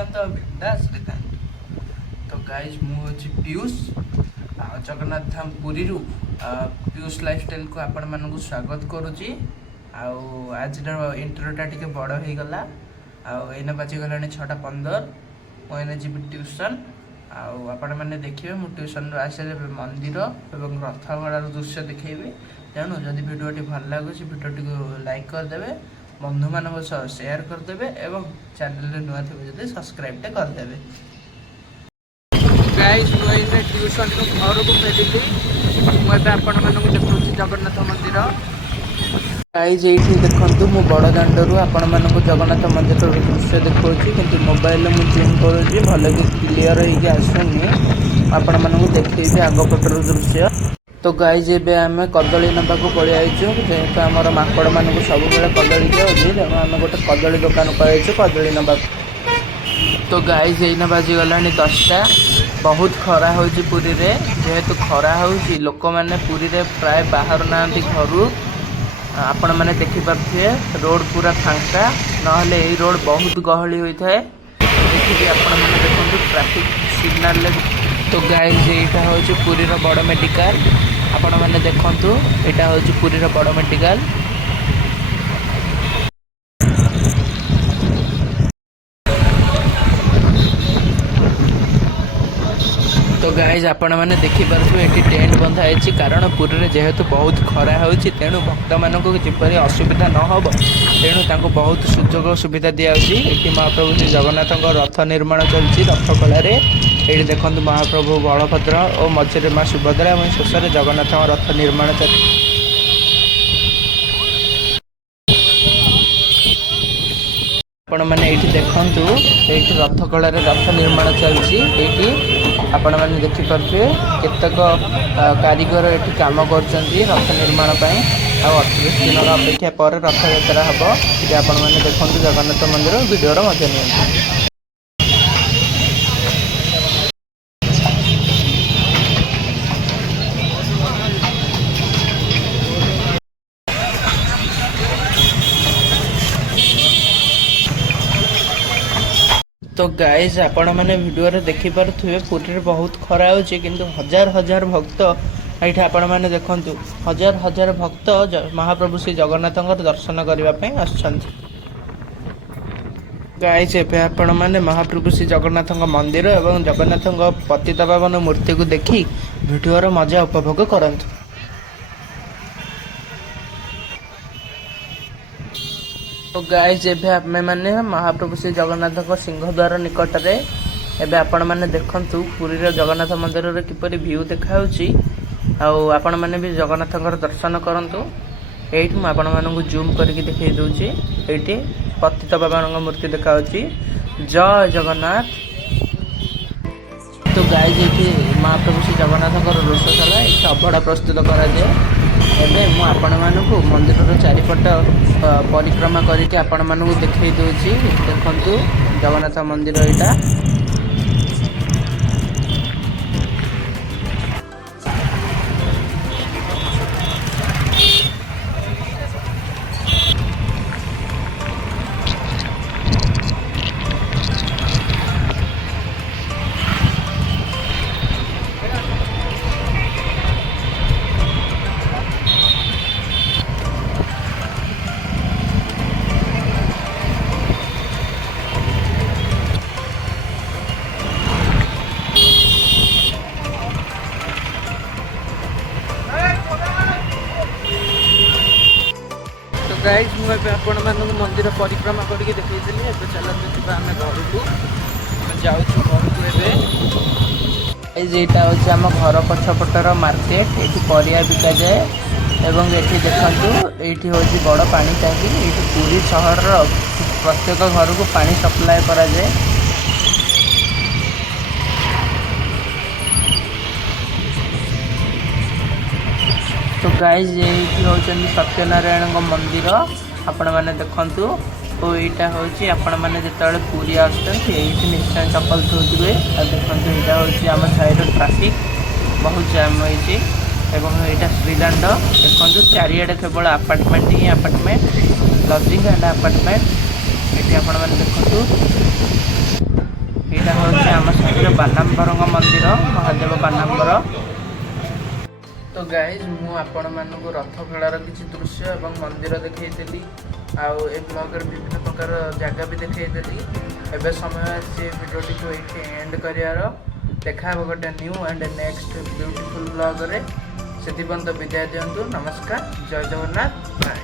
श्रीकांत भिंडा श्रीकांत। तो गाइज मुझे पीयूष जगन्नाथ धाम पुरी पीयूष लाइफस्टाइल को आपण मानक स्वागत करुच्ची। आज इंटरव्यूटा टी बड़ हो गला। आईना बाजिगला 6:15 मुझे जी ट्यूशन आपण मैंने देखिए मु ट्यूशन आसले मंदिर और रथगड़ार दृश्य देखी। तेणु जदि भिडियोटी भल लगुच भिडियोटी को लाइक करदे, बंधु मान शेयर करदे और चैनल नुआ थे सब्सक्राइब करदे। गाइस मुझे ट्यूशन घर को फेरिली मुझे आपण मानक देखा जगन्नाथ मंदिर। गाइस ये देखु मु बड़ दाण्डर आपण मानक जगन्नाथ मंदिर दृश्य देखा कि मोबाइल में जूम करुँच भल कि क्लीयर होगी आसुनी आपण मानक देखी आगपटर दृश्य। तो गाइस एबे आमे कदली नबा को पड़ी आइछु जेहेतु हमर माकड़ मानक सब बेले कदली दियो तेणु आमे गोटे कदली दुकान पर कदली नबा। तो गाइस एइना बाजी गलानी 10टा। बहुत खरा होची पुरी रे, जेहेतु खरा होची लोक माने पुरी रे प्राय बाहर नांती घरु। आपण माने देखि पारथिए रोड पूरा फांका, नहले एई रोड बहुत गहली होई थाए। देखि आपण माने देखंतु ट्रैफिक सिग्नल ले। तो गाइस एटा होची पुरी रो बड़ मेडिकल। आपण माने देखंतु एटा होची पुरी रो बड़ मेडिकल। तो गाइज आपण मैंने देखिपे ये टेंट बंधा है कारण पुरी में जेहेतु बहुत खरा होती तेणु भक्त मानक जपरी असुविधा न हो तेणु बहुत सुजोग सुविधा दिखाई। महाप्रभु श्री जगन्नाथ रथ निर्माण चलती रथ कलार ये देखो महाप्रभु बलभद्र और मझे माँ सुभद्रा और शेष जगन्नाथ रथ निर्माण चल। आपण मैंने ये देखु ये रथ कलार रथ निर्माण चलती। आपण मैंने देखिपे केतक कारीगर ये कम कर रथ निर्माण 38 दिन अपेक्षा पर रथ यात्रा हम। ये आपण मैंने देखो जगन्नाथ मंदिर वीडियो मजा नि। तो गाइज आपण मैंने वीडियो रे देखि पारुथिबे पुरी रे बहुत खरा होची किंतु हजार हजार भक्त एठा आपण मैंने देखंतु हजार हजार भक्त महाप्रभु श्री जगन्नाथ दर्शन करबा पई आछंती। गाइज एबे आपण मैंने महाप्रभु श्री जगन्नाथ मंदिर एवं जगन्नाथ पतित पावन मूर्ति को देखि वीडियो रो मजा उपभोग करंतु। तो गाइज एबे आमे माने महाप्रभु श्री जगन्नाथ सिंहद्वार निकट रे एबे आपण माने देखंतु पुरी रे जगन्नाथ मंदिर रे किपरि व्यू देखाउची। आपण माने भी जगन्नाथ दर्शन करंतु। एठी म आपण मानकु जूम करके देखाई दउची। एठी पतित पावन मूर्ति देखाउची। जय जगन्नाथ। तो गाइज एठी महाप्रभु श्री जगन्नाथ रोषशाला एठी अभड़ा प्रस्तुत करा जाए। एबे मु आपण मानकु मंदिर चारिपट परिक्रमा करके आपण मानकु देखै दउची। देखंतु जगन्नाथ मंदिर एटा। गाइज मुझे आपण मानक मंदिर परिक्रमा करके देखी। एबे चलते जीवा आम घर को जाऊँ घर को। एबे यहाँ हूँ आम घर पछपटर मार्केट। ये परिया बिका जाए एवं ये देखु ये हूँ बड़ पानी टांकी। ये पुरी सहर प्रत्येक घर को पानी सप्लाय करा जाए। तो गाइज ये हूँ सत्यनारायण मंदिर आपण मैंने देखंतु। तो यहाँ हूँ आपण मैंने जिते पुरी आसते निश्चय चप्पल धोते। देखो यहाँ हूँ आम साइड ट्राफिक बहुत जाम होती। यहाँ श्रीदांड देखो चारिड़े केवल apartment he apartment lugging and apartment. ये आपण मैंने देखो ଏଇଟା ହେଉଛି ଆମ ସାହିର ବାନାମ୍ବରଙ୍କ ମନ୍ଦିର, ମହାଦେବ ବାନାମ୍ବର। ତ ଗାଇଜ୍ ମୁଁ ଆପଣମାନଙ୍କୁ ରଥ ଖେଳାର କିଛି ଦୃଶ୍ୟ ଏବଂ ମନ୍ଦିର ଦେଖେଇଥିଲି, ଆଉ ଏ ବ୍ଲଗ୍ରେ ବିଭିନ୍ନ ପ୍ରକାର ଜାଗା ବି ଦେଖେଇଥିଲି। ଏବେ ସମୟ ଆସିଛି ଭିଡ଼ିଓଟିକୁ ଏଇଠି ଏଣ୍ଡ କରିବାର। ଦେଖା ହେବ ଗୋଟେ ନ୍ୟୁ ଆଣ୍ଡ ନେକ୍ସଟ ବ୍ୟୁଟିଫୁଲ୍ ବ୍ଲଗ୍ରେ। ସେଥିପର୍ଯ୍ୟନ୍ତ ବିଦାୟ ଦିଅନ୍ତୁ। ନମସ୍କାର, ଜୟ ଜଗନ୍ନାଥ, ବାଏ।